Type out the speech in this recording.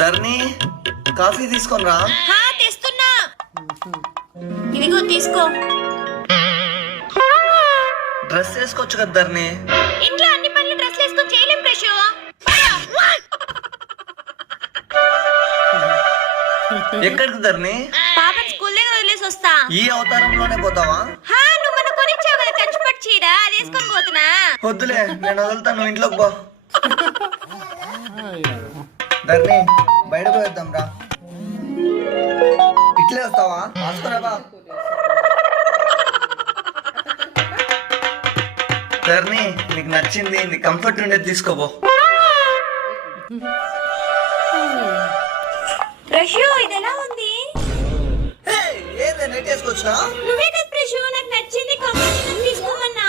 ధరణి coffee తీసుకొని రా. తెస్తున్నా. ఇదిగో తీసుకో. డ్రెస్ వేసుకోవచ్చు కదా ధరణి. ఇంట్లో అన్ని పనులు డ్రెస్ వేసుకొని చేయలేం ప్రశు. ఎక్కడికి ధరణి? పాపని స్కూల్ దగ్గర వదిలేసి వస్తా. ఈ అవతారంలోనే పోతావా? నువ్వు మన కొనిచ్చావు కదా కంచిపట్టు చీర, అది వేసుకొని పోతున్నా. వద్దులే, నేను వదులుతాను, నువ్వు ఇంట్లోకి పో. ధరణి బయట పోయేద్దాం రా. ఇట్లే వస్తావా? రాసుకురా బా. ధరణి నీకు నచ్చింది, నీ కంఫర్ట్ ఉండేది తీసుకోబో. ప్రశు ఇది ఎలా ఉంది? ఏదే నెట్ వేసుకోవచ్చా? నువ్వే కదా ప్రశు నాకు నచ్చింది కంఫర్ట్ తీసుకోమన్నా.